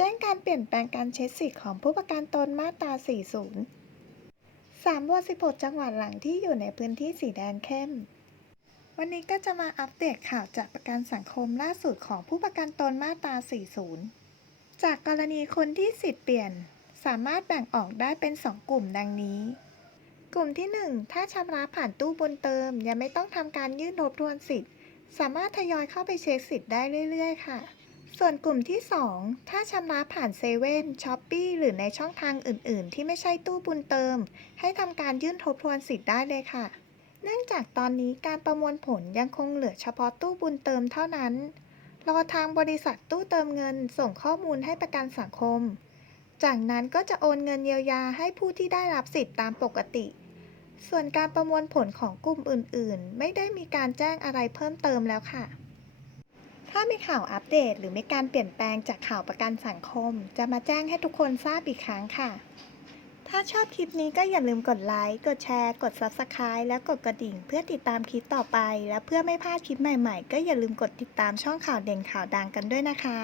แจ้งการเปลี่ยนแปลงการเช็คสิทธิ์ของผู้ประกันตนมาตรา 40 3บวก16 จังหวัดหลังที่อยู่ในพื้นที่สีแดงเข้ม วันนี้ก็จะมาอัปเดตข่าวจากประกันสังคมล่าสุดของผู้ประกันตนมาตรา 40 จากกรณีคนที่สิทธิ์เปลี่ยนสามารถแบ่งออกได้เป็น 2 กลุ่มดังนี้ กลุ่มที่ 1 ถ้าชำระผ่านตู้บนเติม ยังไม่ต้องทำการยื่นทบทวนสิทธิ์ สามารถทยอยเข้าไปเช็คสิทธิ์ได้เรื่อย ๆ ค่ะ ส่วนกลุ่มที่ 2 ถ้าชำระผ่านเซเว่นช้อปปี้หรือในช่องทางอื่น ๆ ที่ไม่ใช่ตู้บุญเติม ให้ทำการยื่นทบทวนสิทธิ์ได้เลยค่ะ เนื่องจากตอนนี้การประมวลผลยังคงเหลือเฉพาะตู้บุญเติมเท่านั้น รอทางบริษัทตู้เติมเงินส่งข้อมูลให้ประกันสังคม จากนั้นก็จะโอนเงินเยียวยาให้ผู้ที่ได้รับสิทธิ์ตามปกติ ส่วนการประมวลผลของกลุ่มอื่น ๆ ไม่ได้มีการแจ้งอะไรเพิ่มเติมแล้วค่ะ ถ้ามีข่าวอัปเดต หรือมีการเปลี่ยนแปลงจากข่าวประกันสังคม จะมาแจ้งให้ทุกคนทราบอีกครั้งค่ะ ถ้าชอบคลิปนี้ก็อย่าลืมกดไลค์ กดแชร์ กด Subscribe และกดกระดิ่ง เพื่อติดตามคลิปต่อไป และเพื่อไม่พลาดคลิปใหม่ๆ ก็อย่าลืมกดติดตามช่องข่าวเด่นข่าวดังกันด้วยนะคะ